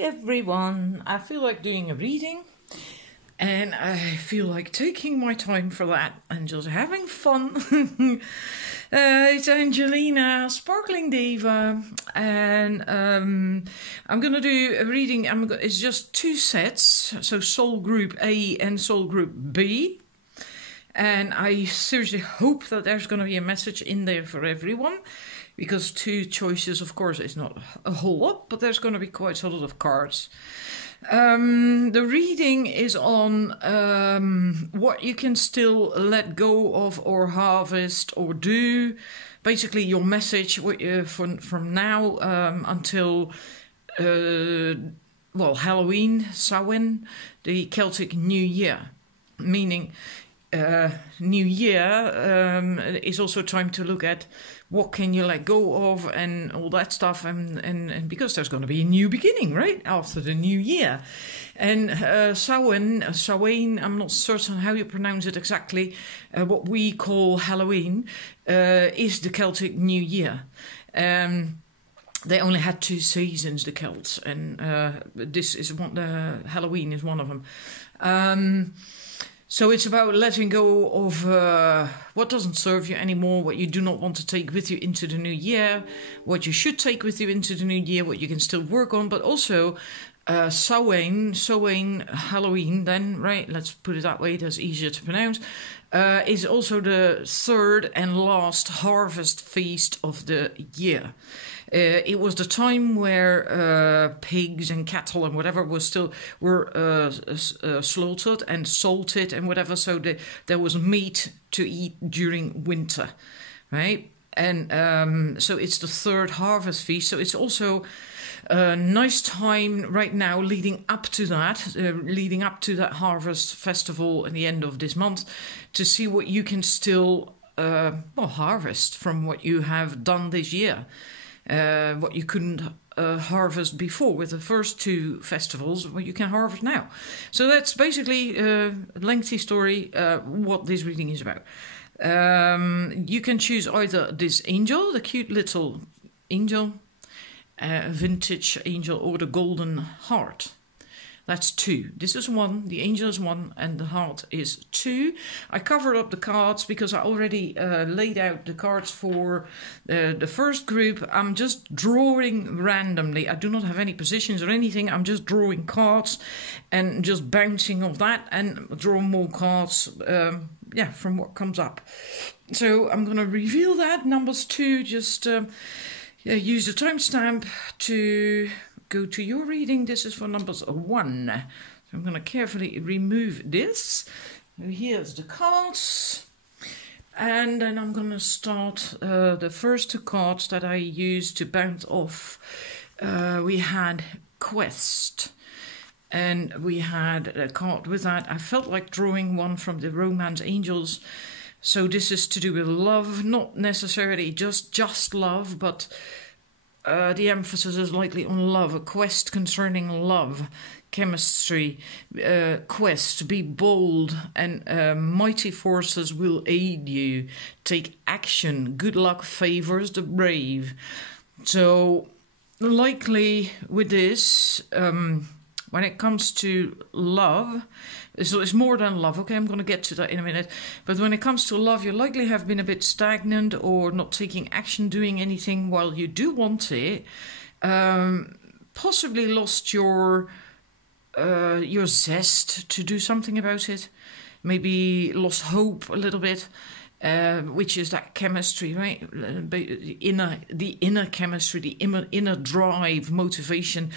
Everyone, I feel like doing a reading and I feel like taking my time for that and just having fun. It's Angelina, Sparkling Diva, and I'm going to do a reading. It's just two sets, so Soul Group A and Soul Group B. And I seriously hope that there's going to be a message in there for everyone, because two choices, of course, is not a whole lot, but there's going to be quite a lot of cards. The reading is on what you can still let go of or harvest or do. Basically, your message from now until, Halloween, Samhain, the Celtic New Year, meaning New Year is also time to look at what can you let go of and all that stuff, and because there's going to be a new beginning, right, after the new year. And Samhain, I'm not certain how you pronounce it exactly, what we call Halloween, is the Celtic New Year. They only had two seasons, the Celts, and this is Halloween is one of them. So it's about letting go of what doesn't serve you anymore, what you do not want to take with you into the new year, what you should take with you into the new year, what you can still work on, but also Samhain, Halloween then, right, let's put it that way, that's easier to pronounce, is also the third and last harvest feast of the year. It was the time where pigs and cattle and whatever were slaughtered and salted and whatever, so there was meat to eat during winter, right? And so it's the third harvest feast, so it's also a nice time right now leading up to that harvest festival at the end of this month, to see what you can still harvest from what you have done this year. What you couldn't harvest before with the first two festivals, what you can harvest now. So that's basically a lengthy story, what this reading is about. You can choose either this angel, the cute little angel, vintage angel, or the golden heart. That's two. This is one, the angel is one, and the heart is two. I covered up the cards because I already laid out the cards for the first group. I'm just drawing randomly. I do not have any positions or anything. I'm just drawing cards and just bouncing off that and draw more cards, from what comes up. So I'm going to reveal that. Numbers two, just use the timestamp to go to your reading. This is for numbers 1. So I'm going to carefully remove this. Here's the cards. And then I'm going to start the first two cards that I used to bounce off. We had Quest. And we had a card with that. I felt like drawing one from the Romance Angels. So this is to do with love. Not necessarily just love, but the emphasis is likely on love, a quest concerning love, chemistry, quest, be bold, and mighty forces will aid you. Take action, good luck favors the brave. So likely with this, when it comes to love, so it's more than love. Okay, I'm going to get to that in a minute. But when it comes to love, you likely have been a bit stagnant or not taking action, doing anything while you do want it. Possibly lost your zest to do something about it. Maybe lost hope a little bit, which is that chemistry, right? The inner chemistry, the inner drive, motivation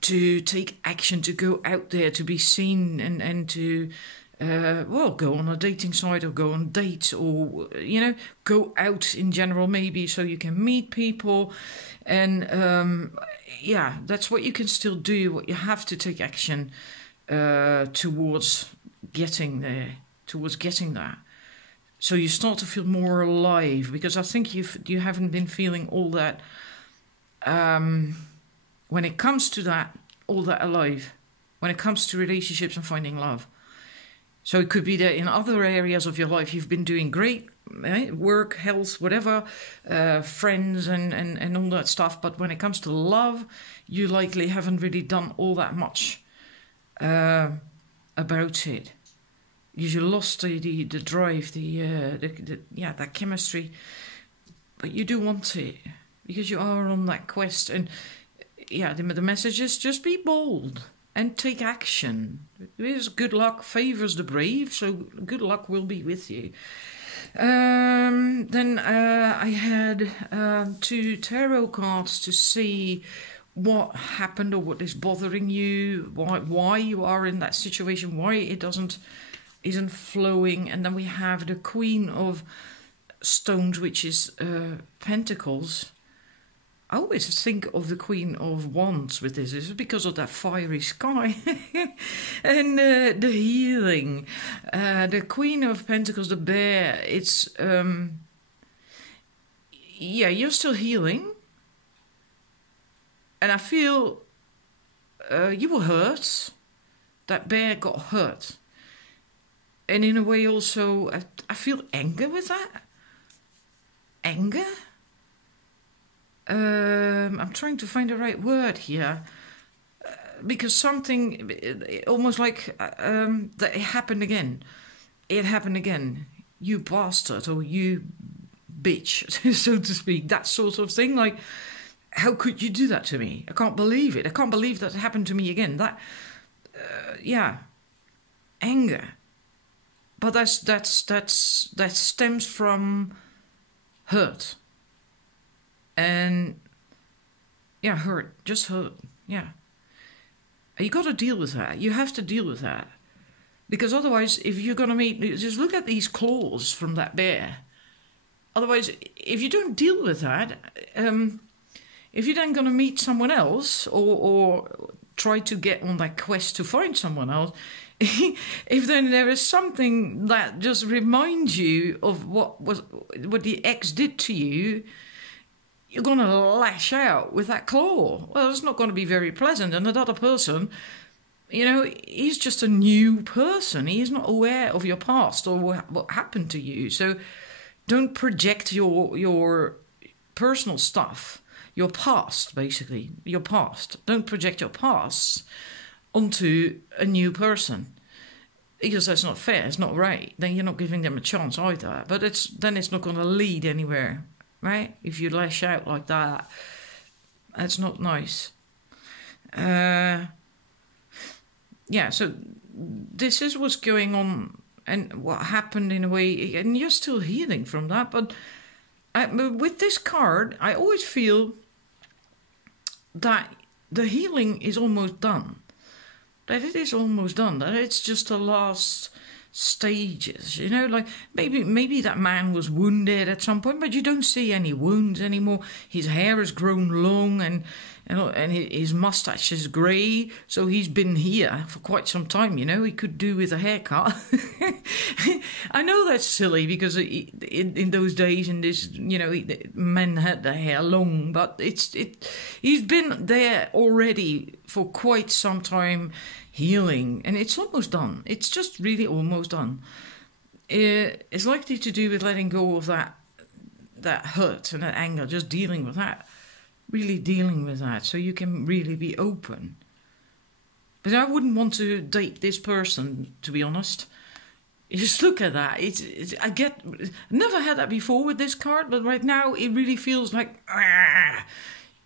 to take action, to go out there, to be seen, and to, go on a dating site or go on dates, or, go out in general maybe so you can meet people. And, that's what you can still do, what you have to take action towards getting there, towards getting that. So you start to feel more alive, because I think you haven't been feeling all that, when it comes to that, all that alive, when it comes to relationships and finding love. So it could be that in other areas of your life you've been doing great, right? Work, health, whatever, friends and all that stuff. But when it comes to love, you likely haven't really done all that much about it. You lost the drive, that chemistry. But you do want it because you are on that quest. And yeah, the message is just be bold and take action. Because good luck favors the brave, so good luck will be with you. Then I had 2 tarot cards to see what happened or what is bothering you, why you are in that situation, why it isn't flowing. And then we have the Queen of Stones, which is Pentacles. I always think of the Queen of Wands with this. It's because of that fiery sky and the healing. The Queen of Pentacles, the bear, it's... you're still healing. And I feel you were hurt. That bear got hurt. And in a way also, I feel anger with that. Anger? I'm trying to find the right word here. Because something, almost like that it happened again. It happened again. You bastard, or you bitch, so to speak. That sort of thing. Like, how could you do that to me? I can't believe it. I can't believe that happened to me again. That, anger. But that stems from hurt. And hurt, just hurt. Yeah, you got to deal with that. You have to deal with that, because otherwise, if you're gonna meet, just look at these claws from that bear. Otherwise, if you don't deal with that, if you're then gonna meet someone else or try to get on that quest to find someone else, if then there is something that just reminds you of what the ex did to you, you're going to lash out with that claw. Well, it's not going to be very pleasant. And that other person, he's just a new person. He is not aware of your past or what happened to you. So don't project your personal stuff, your past, basically, your past. Don't project your past onto a new person, because that's not fair. It's not right. Then you're not giving them a chance either. But it's not going to lead anywhere. Right? If you lash out like that, that's not nice. So this is what's going on and what happened in a way, and you're still healing from that. But with this card, I always feel that the healing is almost done. That it is almost done. That it's just the last stages, like maybe that man was wounded at some point, but you don't see any wounds anymore. His hair has grown long and his mustache is grey, so he's been here for quite some time. He could do with a haircut. I know that's silly because in those days, in this, men had their hair long, but he's been there already for quite some time, healing, and it's almost done. It's just really almost done. It's likely to do with letting go of that hurt and that anger, just dealing with that, really dealing with that, so you can really be open. But I wouldn't want to date this person, to be honest. You just look at that. I never had that before with this card, but right now it really feels like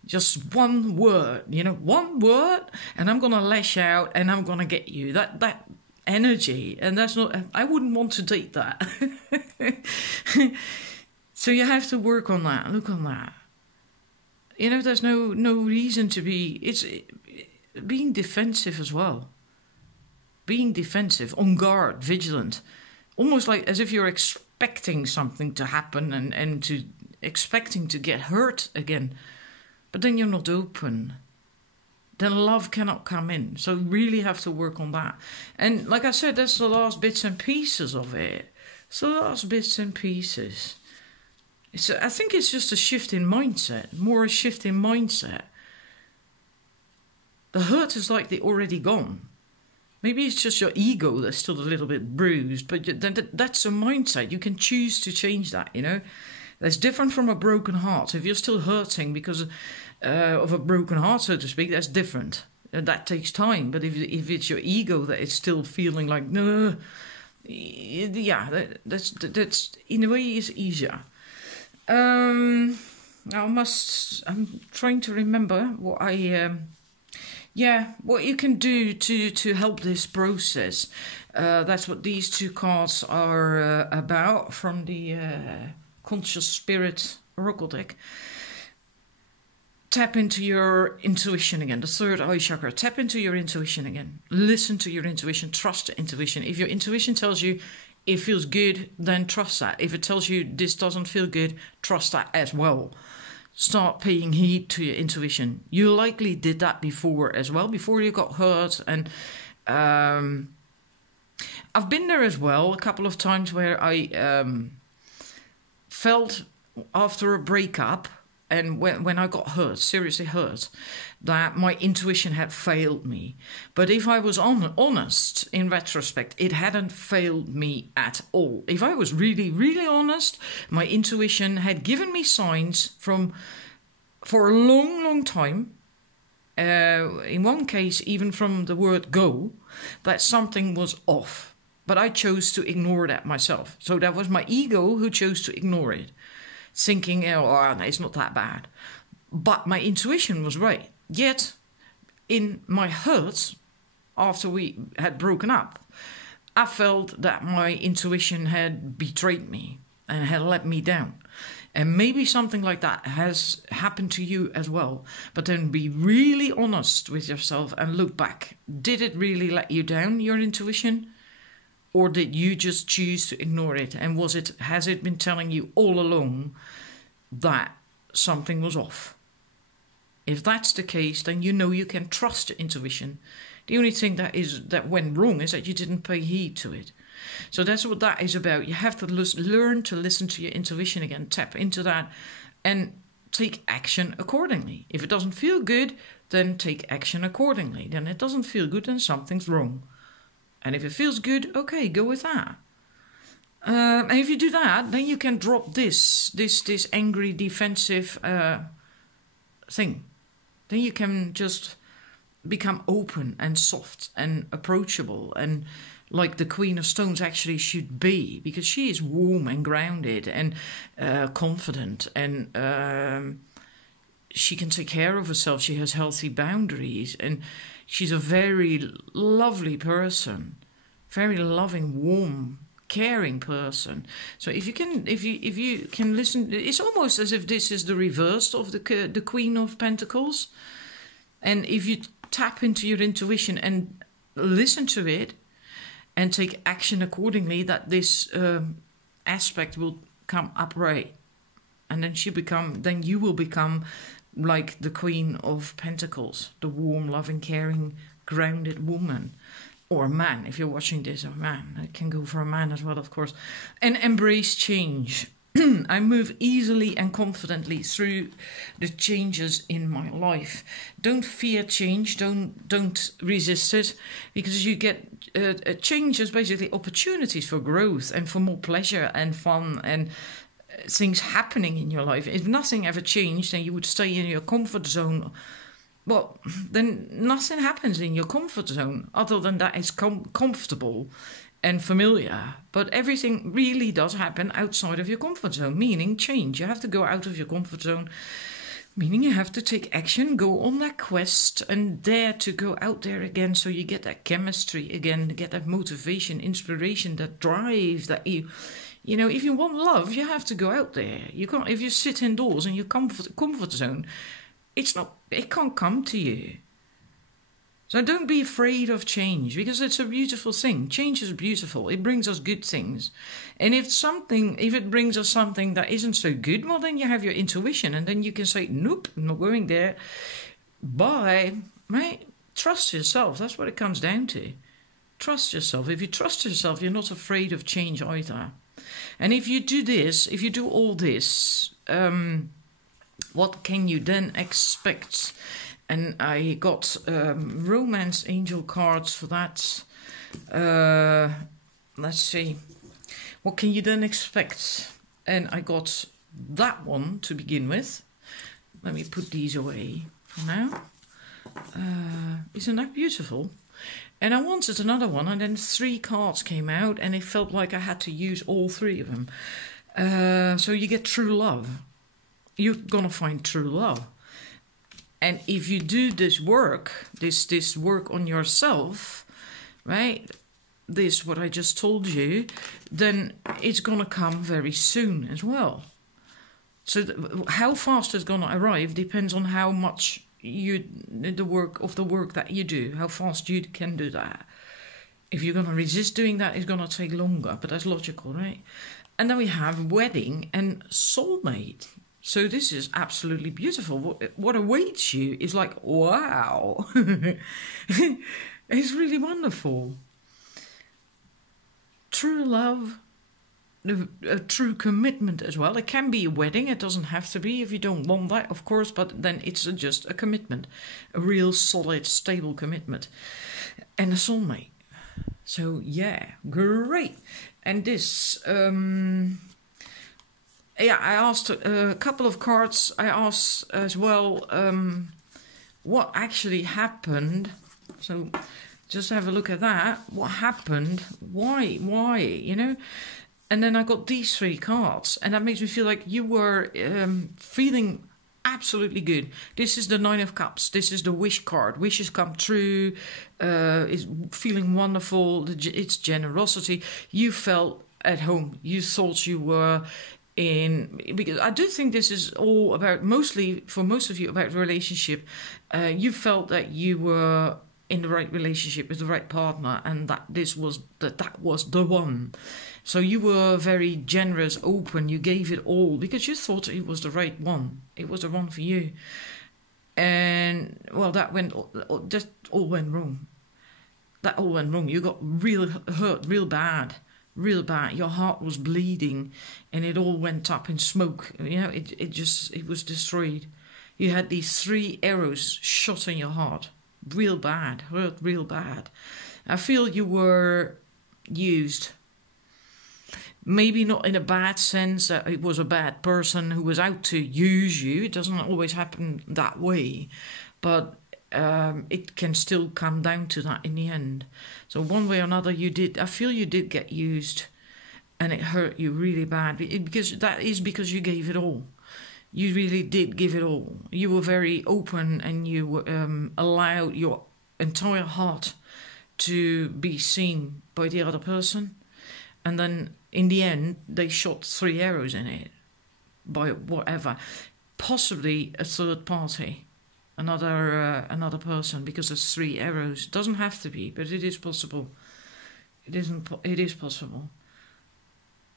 just one word, one word, and I'm gonna lash out and I'm gonna get you. That energy, and that's not. I wouldn't want to date that. So you have to work on that. Look on that. There's no reason to be. It's being defensive as well. Being defensive, on guard, vigilant, almost like as if you're expecting something to happen and to expecting to get hurt again. But then you're not open. Then love cannot come in. So really have to work on that. And like I said, that's the last bits and pieces of it. So the last bits and pieces. I think it's just a shift in mindset. More a shift in mindset. The hurt is like they're already gone. Maybe it's just your ego that's still a little bit bruised, but then that's a mindset. You can choose to change that, you know. That's different from a broken heart. If you're still hurting because of a broken heart, so to speak, that's different. And that takes time. But if it's your ego that is still feeling like, no, yeah, that's in a way is easier. I'm trying to remember what what you can do to help this process. That's what these two cards are about from the Conscious Spirit Oracle deck. Tap into your intuition again, the third eye chakra. Tap into your intuition again. Listen to your intuition. Trust the intuition. If your intuition tells you it feels good, then trust that. If it tells you this doesn't feel good, trust that as well. Start paying heed to your intuition. You likely did that before as well, before you got hurt. And I've been there as well a couple of times where I felt after a breakup, and when I got hurt, seriously hurt, that my intuition had failed me. But if I was honest, in retrospect, it hadn't failed me at all. If I was really, really honest, my intuition had given me signs for a long, long time, in one case even from the word go, that something was off. But I chose to ignore that myself. So that was my ego who chose to ignore it, thinking, oh, no, it's not that bad. But my intuition was right. Yet, in my hurt, after we had broken up, I felt that my intuition had betrayed me and had let me down. And maybe something like that has happened to you as well. But then be really honest with yourself and look back. Did it really let you down, your intuition? Or did you just choose to ignore it? And has it been telling you all along that something was off? If that's the case, then you know you can trust your intuition. The only thing that went wrong is that you didn't pay heed to it. So that's what that is about. You have to learn to listen to your intuition again, tap into that, and take action accordingly. If it doesn't feel good, then take action accordingly. Then it doesn't feel good, then something's wrong. And if it feels good, okay, go with that. And if you do that, then you can drop this angry, defensive thing. Then you can just become open and soft and approachable and like the Queen of Stones actually should be, because she is warm and grounded and confident, and she can take care of herself. She has healthy boundaries, and she's a very lovely person, very loving, warm, caring person. So if you can listen, it's almost as if this is the reverse of the Queen of Pentacles. And if you tap into your intuition and listen to it and take action accordingly, that this aspect will come upright, and then you will become like the Queen of Pentacles, the warm, loving, caring, grounded woman. Or man, if you're watching this, or man. It can go for a man as well, of course. And embrace change. I move easily and confidently through the changes in my life. Don't fear change. Don't resist it, because you get change is basically opportunities for growth and for more pleasure and fun and things happening in your life. If nothing ever changed and you would stay in your comfort zone, well, then nothing happens in your comfort zone other than that it's comfortable and familiar. But everything really does happen outside of your comfort zone, meaning change. You have to go out of your comfort zone, meaning you have to take action, go on that quest and dare to go out there again, so you get that chemistry again, get that motivation, inspiration, that drive that you know, if you want love, you have to go out there. You can't, if you sit indoors in your comfort zone, it can't come to you. So don't be afraid of change, because it's a beautiful thing. Change is beautiful. It brings us good things. And if it brings us something that isn't so good, well, then you have your intuition, and then you can say, nope, I'm not going there. Bye. Right? Trust yourself. That's what it comes down to. Trust yourself. If you trust yourself, you're not afraid of change either. And if you do this, if you do all this, what can you then expect? And I got romance angel cards for that. Let's see. What can you then expect? And I got that one to begin with. Let me put these away for now. Isn't that beautiful? And I wanted another one, and then 3 cards came out, and it felt like I had to use all 3 of them. So you get true love. You're gonna find true love. And if you do this work, this work on yourself, right? This, what I just told you, then it's gonna come very soon as well. So how fast it's gonna arrive depends on how much the work that you do, how fast you can do that. If you're gonna resist doing that, it's gonna take longer, but that's logical, right? And then we have wedding and soulmate. So this is absolutely beautiful. What awaits you is like, wow. It's really wonderful. True love, a true commitment as well. It can be a wedding. It doesn't have to be if you don't want that, of course, but then it's just a commitment. A real solid, stable commitment. And a soulmate. So, yeah, great. And this... yeah, I asked a couple of cards. I asked as well what actually happened. So just have a look at that. What happened? Why? You know? And then I got these 3 cards. And that makes me feel like you were feeling absolutely good. This is the 9 of Cups. This is the wish card. Wishes come true. It's feeling wonderful. It's generosity. You felt at home. You thought you were... because I do think this is all about, mostly for most of you, about relationship. You felt that you were in the right relationship with the right partner, and that that was the one. So you were very generous, open. You gave it all because you thought it was the right one. It was the one for you. And well, that all went wrong. That all went wrong. You got real hurt, real bad. Real bad. Your heart was bleeding and it all went up in smoke. You know, it was destroyed. You had these 3 arrows shot in your heart. Real bad. Hurt real bad. I feel you were used. Maybe not in a bad sense that it was a bad person who was out to use you. It doesn't always happen that way. But it can still come down to that in the end. So one way or another, I feel you did get used, and it hurt you really bad because you gave it all. You really did give it all. You were very open, and you allowed your entire heart to be seen by the other person. And then in the end, they shot 3 arrows in it by whatever, possibly a third party. Another person, because there's 3 arrows. Doesn't have to be, but it is possible. It is possible.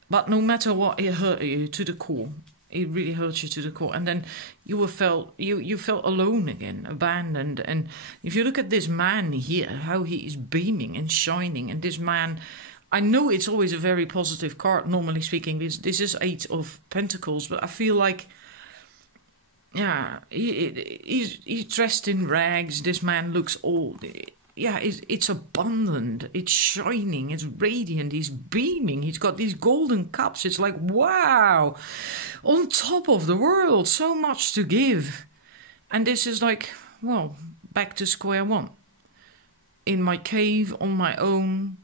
But no matter what, it hurt you to the core. It really hurt you to the core. And then you felt alone again, abandoned. And if you look at this man here, how he is beaming and shining, and this man, I know it's always a very positive card, normally speaking. This is 8 of Pentacles, but I feel like, yeah, he's dressed in rags. This man looks old. Yeah, it's abundant. It's shining. It's radiant. He's beaming. He's got these golden cups. It's like, wow, on top of the world. So much to give. And this is like, well, back to square one. In my cave, on my own.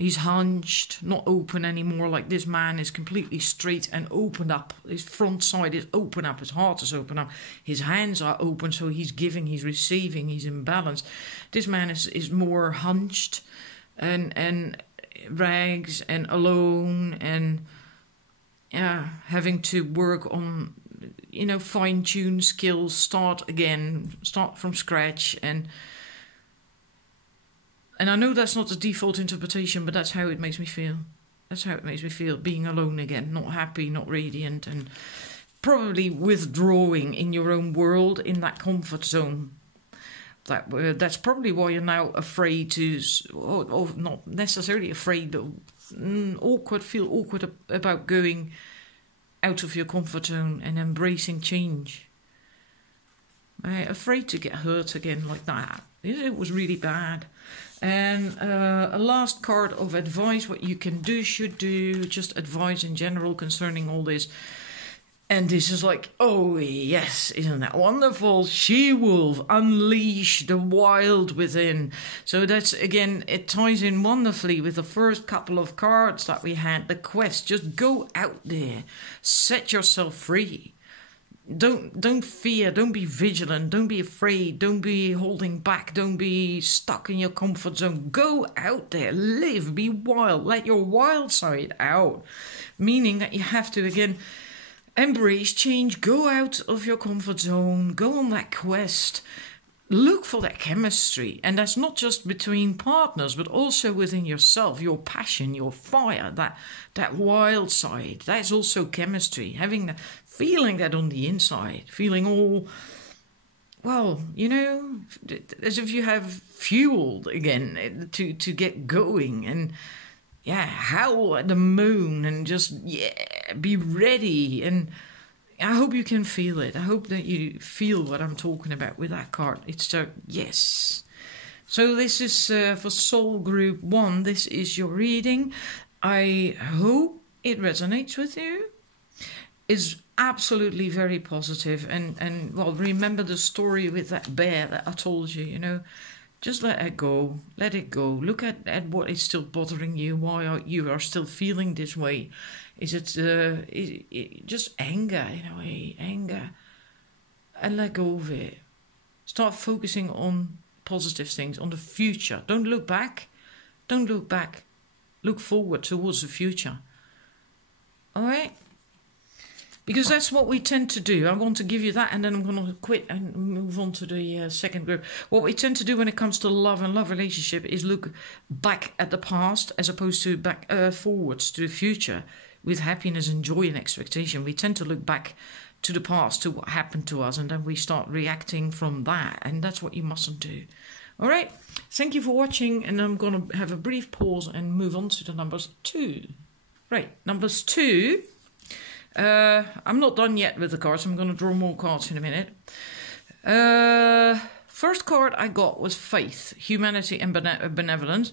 He's hunched, not open anymore. Like this man is completely straight and opened up. His front side is open up. His heart is open up. His hands are open, so he's giving, he's receiving, he's in balance. This man is more hunched and rags and alone and having to work on, fine-tune skills, start from scratch. And I know that's not the default interpretation, but that's how it makes me feel. That's how it makes me feel, being alone again, not happy, not radiant, and probably withdrawing in your own world, in that comfort zone. That's probably why you're now afraid or not necessarily afraid, but feel awkward about going out of your comfort zone and embracing change. Afraid to get hurt again like that. It was really bad. And a last card of advice, what you can do, should do, just advice in general concerning all this. And this is like, oh yes, isn't that wonderful? She-wolf, unleash the wild within. So that's, again, it ties in wonderfully with the first couple of cards that we had, the quest. Just go out there, set yourself free. Don't fear, don't be vigilant, don't be afraid, don't be holding back, don't be stuck in your comfort zone. Go out there, live, be wild, let your wild side out. Meaning that you have to, again, embrace change, go out of your comfort zone, go on that quest, look for that chemistry. And that's not just between partners, but also within yourself, your passion, your fire, that wild side. That's also chemistry, feeling that on the inside, feeling all, well, you know, as if you have fueled again to get going. And yeah, howl at the moon and just, yeah, be ready. And I hope you can feel it. I hope that you feel what I'm talking about with that card. It's yes. So this is for Soul Group 1. This is your reading. I hope it resonates with you. It's absolutely very positive. And well, remember the story with that bear that I told you, you know. Just let it go. Let it go. Look at what is still bothering you, why you are still feeling this way. Is it just anger, in a way, anger? And let go of it. Start focusing on positive things, on the future. Don't look back. Don't look back. Look forward towards the future. All right? Because that's what we tend to do. I want to give you that, and then I'm going to quit and move on to the second group. What we tend to do when it comes to love and love relationship is look back at the past as opposed to back forwards to the future with happiness and joy and expectation. We tend to look back to the past, to what happened to us, and then we start reacting from that. And that's what you mustn't do. All right. Thank you for watching, and I'm going to have a brief pause and move on to the numbers 2. Right. Numbers 2. I'm not done yet with the cards. I'm going to draw more cards in a minute. First card I got was Faith, Humanity and Benevolence.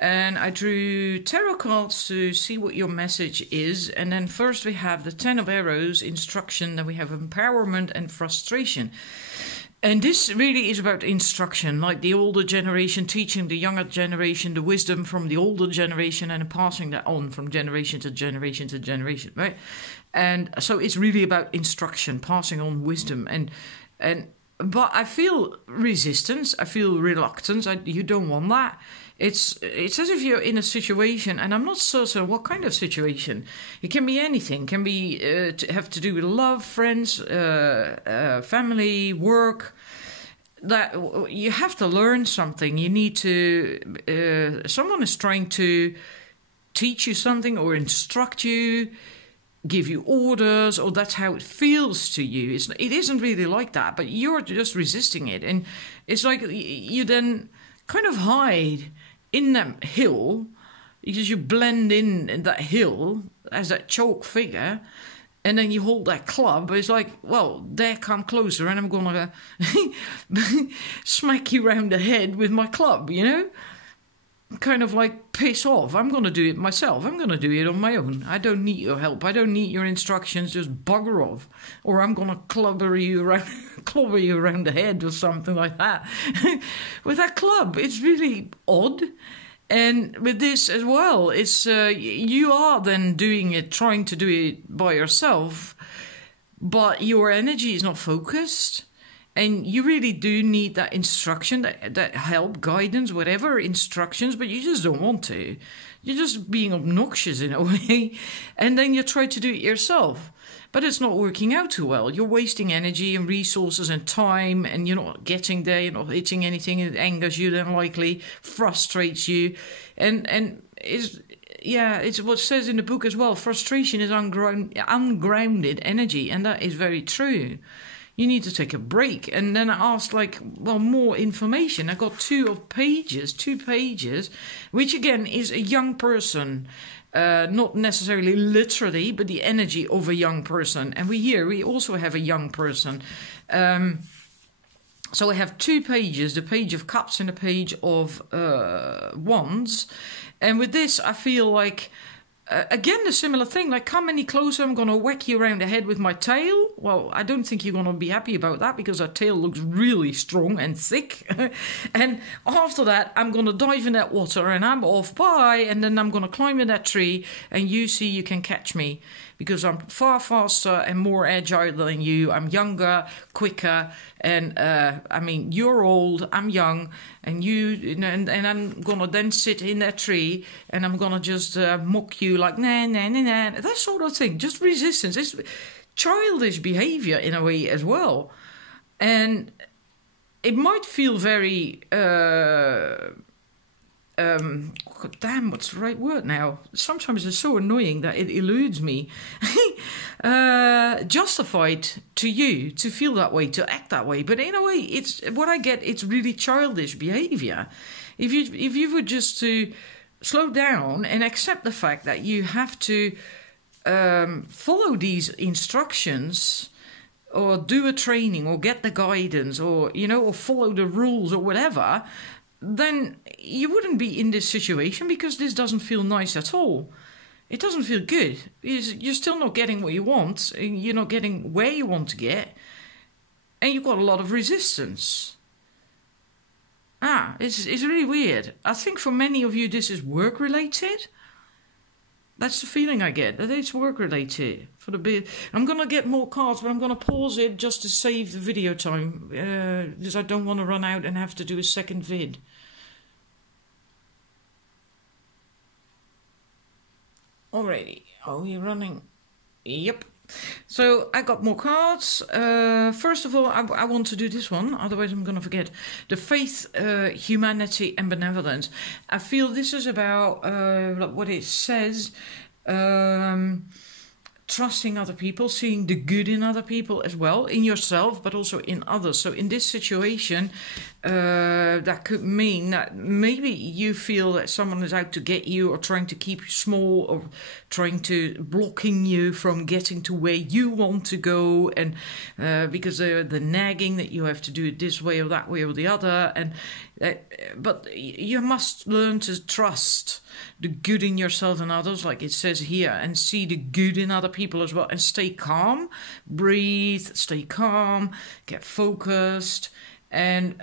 And I drew tarot cards to see what your message is. And then first we have the 10 of Arrows, Instruction. Then we have Empowerment and Frustration. And this really is about instruction, like the older generation teaching the younger generation the wisdom from the older generation and passing that on from generation to generation to generation, right? And so it's really about instruction, passing on wisdom. But I feel resistance, I feel reluctance. You don't want that. It's as if you're in a situation, and I'm not certain what kind of situation. It can be anything. It can be have to do with love, friends, family, work. That you have to learn something. You need to. Someone is trying to teach you something or instruct you, give you orders, or that's how it feels to you. It isn't really like that, but you're just resisting it, and it's like you then kind of hide in that hill because you blend in that hill as that chalk figure, and then you hold that club. It's like, well, there, come closer, and I'm gonna smack you round the head with my club, you know? Kind of like, piss off. I'm going to do it myself. I'm going to do it on my own. I don't need your help. I don't need your instructions. Just bugger off. Or I'm going to clobber you around the head or something like that. With that club, it's really odd. And with this as well, it's you are then doing it, trying to do it by yourself, but your energy is not focused. And you really do need that instruction, that help, guidance, whatever instructions, but you just don't want to. You're just being obnoxious in a way. And then you try to do it yourself. But it's not working out too well. You're wasting energy and resources and time, and you're not getting there, you're not hitting anything. It angers you then likely, frustrates you. And it's what it says in the book as well. Frustration is ungrounded energy, and that is very true. You need to take a break. And then I asked, more information. I got two pages, which again is a young person, not necessarily literally, but the energy of a young person. And we also have a young person. So I have 2 pages, the page of cups and the page of wands. And with this, I feel like, again, a similar thing, like come any closer, I'm going to whack you around the head with my tail. Well, I don't think you're going to be happy about that because our tail looks really strong and thick. And after that, I'm going to dive in that water and I'm off, bye. And then I'm going to climb in that tree and you see you can catch me because I'm far faster and more agile than you. I'm younger, quicker. And I mean, you're old, I'm young, and and I'm gonna then sit in that tree and I'm gonna just mock you like nah, nah, nah, nah, that sort of thing. Just resistance. It's childish behavior in a way as well, and it might feel very damn, what's the right word now? Sometimes it's so annoying that it eludes me. Justified to you to feel that way, to act that way. But in a way, it's what I get, it's really childish behavior. If you were just to slow down and accept the fact that you have to follow these instructions or do a training or get the guidance or, or follow the rules or whatever, then you wouldn't be in this situation because this doesn't feel nice at all. It doesn't feel good. You're still not getting what you want. You're not getting where you want to get. And you've got a lot of resistance. It's really weird. I think for many of you this is work-related. That's the feeling I get, that it's work-related. I'm going to get more cards, but I'm going to pause it just to save the video time. Because I don't want to run out and have to do a second vid. Alrighty. Oh, you're running. Yep. So I got more cards. First of all, I want to do this one, otherwise I'm going to forget. The faith, humanity and benevolence. I feel this is about what it says. Trusting other people, seeing the good in other people as well, in yourself, but also in others. So in this situation, that could mean that maybe you feel that someone is out to get you or trying to keep you small or blocking you from getting to where you want to go. And because they're the nagging that you have to do it this way or that way or the other. And but you must learn to trust the good in yourself and others, like it says here, and see the good in other people as well, and stay calm, breathe, stay calm, get focused. And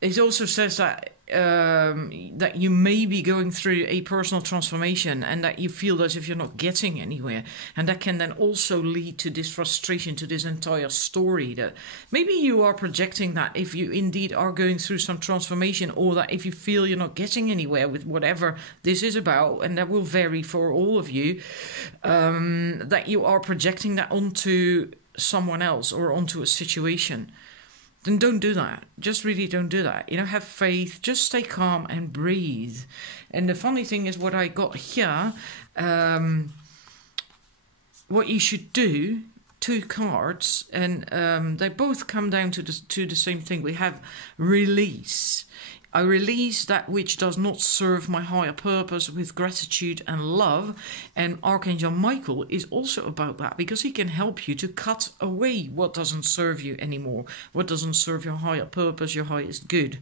it also says that that you may be going through a personal transformation and that you feel as if you're not getting anywhere. And that can then also lead to this frustration, to this entire story, that maybe you are projecting that if you indeed are going through some transformation, or that if you feel you're not getting anywhere with whatever this is about, and that will vary for all of you, that you are projecting that onto someone else or onto a situation. Then don't do that. Just really don't do that. Have faith. Just stay calm and breathe. And the funny thing is what I got here, what you should do, 2 cards, and they both come down to the same thing. We have release. I release that which does not serve my higher purpose with gratitude and love. And Archangel Michael is also about that, because he can help you to cut away what doesn't serve you anymore, what doesn't serve your higher purpose, your highest good.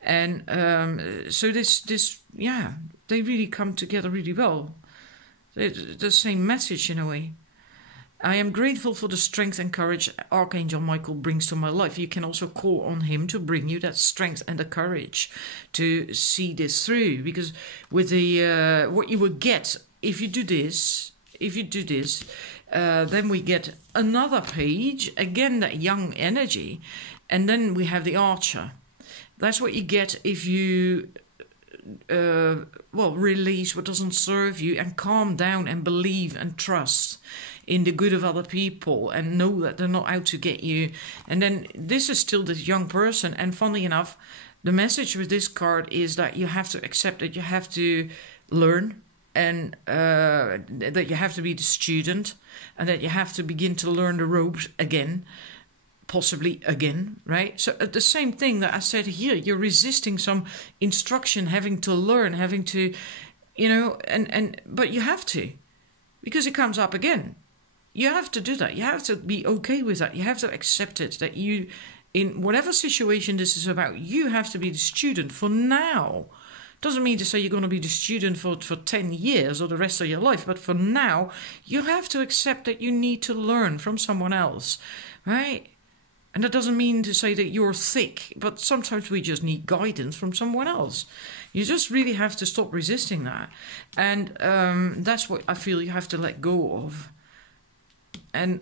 And so they really come together really well. It's the same message in a way. I am grateful for the strength and courage Archangel Michael brings to my life. You can also call on him to bring you that strength and the courage to see this through. Because with the what you will get if you do this, then we get another page, again that young energy, and then we have the Archer. That's what you get if you release what doesn't serve you and calm down and believe and trust in the good of other people and know that they're not out to get you. And then this is still this young person. And funny enough, the message with this card is that you have to accept that you have to learn, and that you have to be the student, and that you have to begin to learn the ropes again, possibly again, right? So the same thing that I said here, you're resisting some instruction, having to learn, having to, but you have to, because it comes up again. you have to do that. You have to be okay with that. You have to accept it, that you, in whatever situation this is about, you have to be the student for now. Doesn't mean to say you're going to be the student for 10 years or the rest of your life, but for now, you have to accept that you need to learn from someone else, right? And that doesn't mean to say that you're thick, but sometimes we just need guidance from someone else. You just really have to stop resisting that. And that's what I feel you have to let go of. And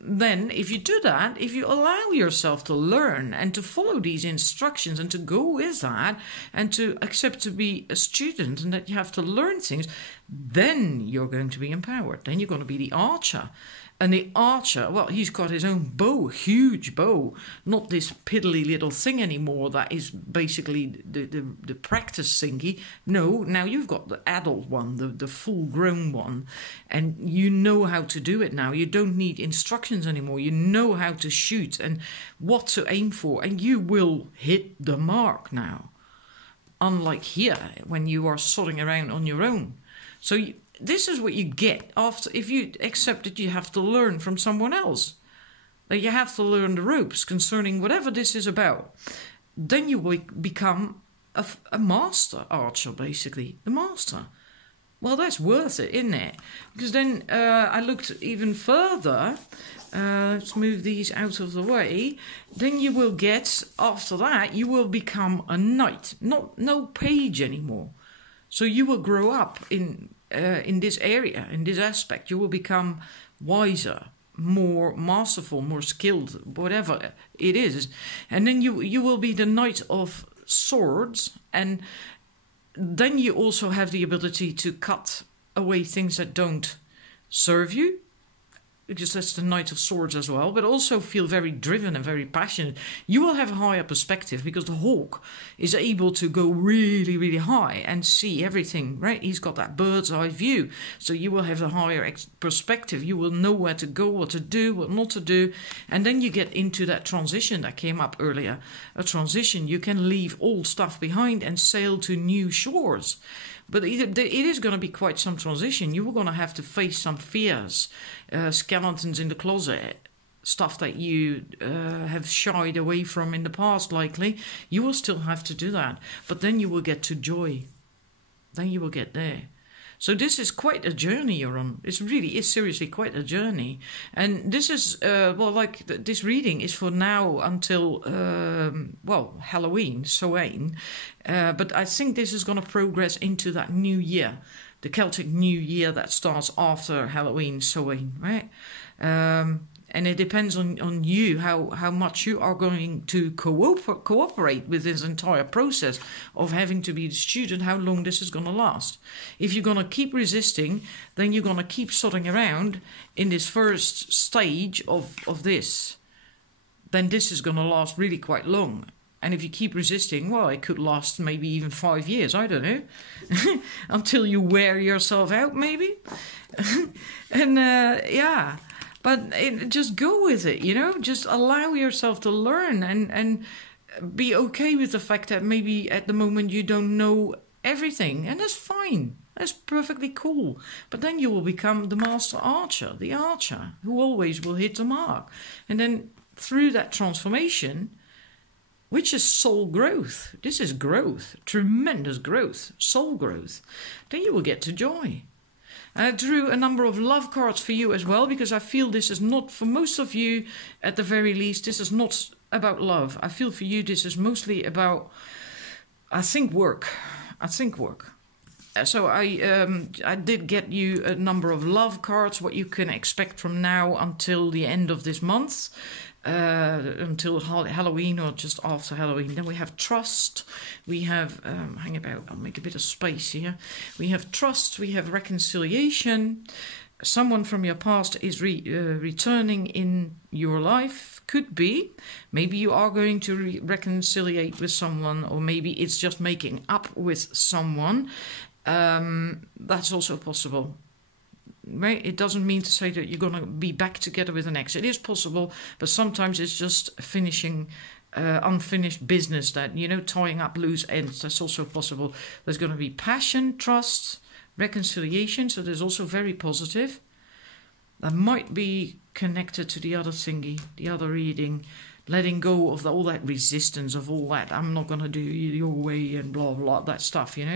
then if you do that, if you allow yourself to learn and to follow these instructions and to go with that and to accept to be a student and that you have to learn things, then you're going to be empowered. Then you're going to be the archer. And the archer, well, he's got his own bow, huge bow, not this piddly little thing anymore that is basically the practice thingy. No, now you've got the adult one, the full-grown one, and you know how to do it now. You don't need instructions anymore. You know how to shoot and what to aim for, and you will hit the mark now. Unlike here, when you are sodding around on your own. So this is what you get after if you accept that you have to learn from someone else. That you have to learn the ropes concerning whatever this is about. Then you will become a master archer, basically. The master. Well, that's worth it, isn't it? Because then I looked even further. Let's move these out of the way. Then you will get, after that, you will become a knight. No page anymore. So you will grow up in this area, in this aspect. You will become wiser, more masterful, more skilled, whatever it is. And then you will be the knight of swords. And then you also have the ability to cut away things that don't serve you, because that's the Knight of Swords as well, but also feel very driven and very passionate. You will have a higher perspective because the hawk is able to go really, really high and see everything, right? He's got that bird's eye view. So you will have a higher perspective. You will know where to go, what to do, what not to do. And then you get into that transition that came up earlier. A transition, you can leave old stuff behind and sail to new shores. But it is going to be quite some transition. You are going to have to face some fears, skeletons in the closet, stuff that you have shied away from in the past, likely. You will still have to do that. But then you will get to joy. Then you will get there. So this is quite a journey you're on. It's seriously quite a journey. And this is, this reading is for now until, Halloween, Samhain. But I think this is going to progress into that new year, the Celtic New Year that starts after Halloween, Samhain, right? And it depends on you, how much you are going to cooperate with this entire process of having to be the student, how long this is going to last. If you're going to keep resisting, then you're going to keep sodding around in this first stage of this. Then this is going to last really quite long. And if you keep resisting, well, it could last maybe even 5 years, I don't know, until you wear yourself out, maybe. But just go with it, just allow yourself to learn and be okay with the fact that maybe at the moment you don't know everything. And that's fine. That's perfectly cool. But then you will become the master archer, the archer who always will hit the mark. And then through that transformation, which is soul growth. This is growth, tremendous growth, soul growth. Then you will get to joy. I drew a number of love cards for you as well, because I feel this is not, for most of you at the very least, this is not about love. I feel for you this is mostly about, work. So I did get you a number of love cards, what you can expect from now until the end of this month. Until Halloween or just after Halloween. Then we have trust. We have, I'll make a bit of space here. We have trust. We have reconciliation. Someone from your past is returning in your life. Could be. Maybe you are going to reconciliate with someone, or maybe it's just making up with someone. That's also possible. Right? It doesn't mean to say that you're going to be back together with an ex. It is possible, but sometimes it's just finishing unfinished business, that, tying up loose ends. That's also possible. There's going to be passion, trust, reconciliation, so there's also very positive. that might be connected to the other thingy, the other reading, letting go of all that resistance, of all that I'm not going to do your way and blah, blah, that stuff, you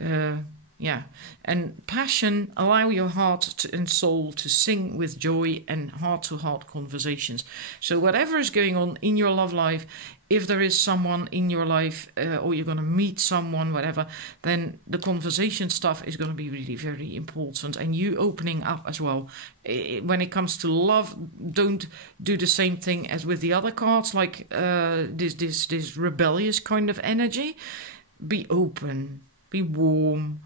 know. Yeah. And passion, allow your heart and soul to sing with joy and heart-to-heart conversations. So whatever is going on in your love life, if there is someone in your life or you're going to meet someone, whatever, then the conversation stuff is going to be really very important. And you opening up as well. When it comes to love, don't do the same thing as with the other cards, like this rebellious kind of energy. Be open, be warm,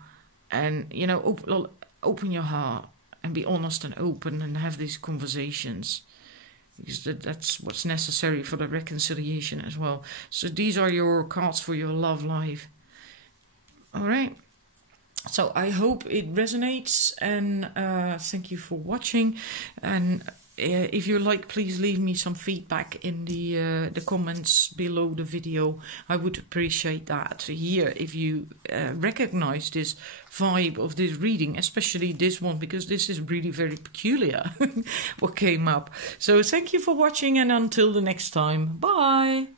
and, you know, open your heart and be honest and open and have these conversations. Because that's what's necessary for the reconciliation as well. So these are your cards for your love life. All right. So I hope it resonates, and thank you for watching. And if you like, please leave me some feedback in the comments below the video. I would appreciate that to hear if you recognize this vibe of this reading, especially this one, because this is really very peculiar what came up. So thank you for watching, and until the next time, bye.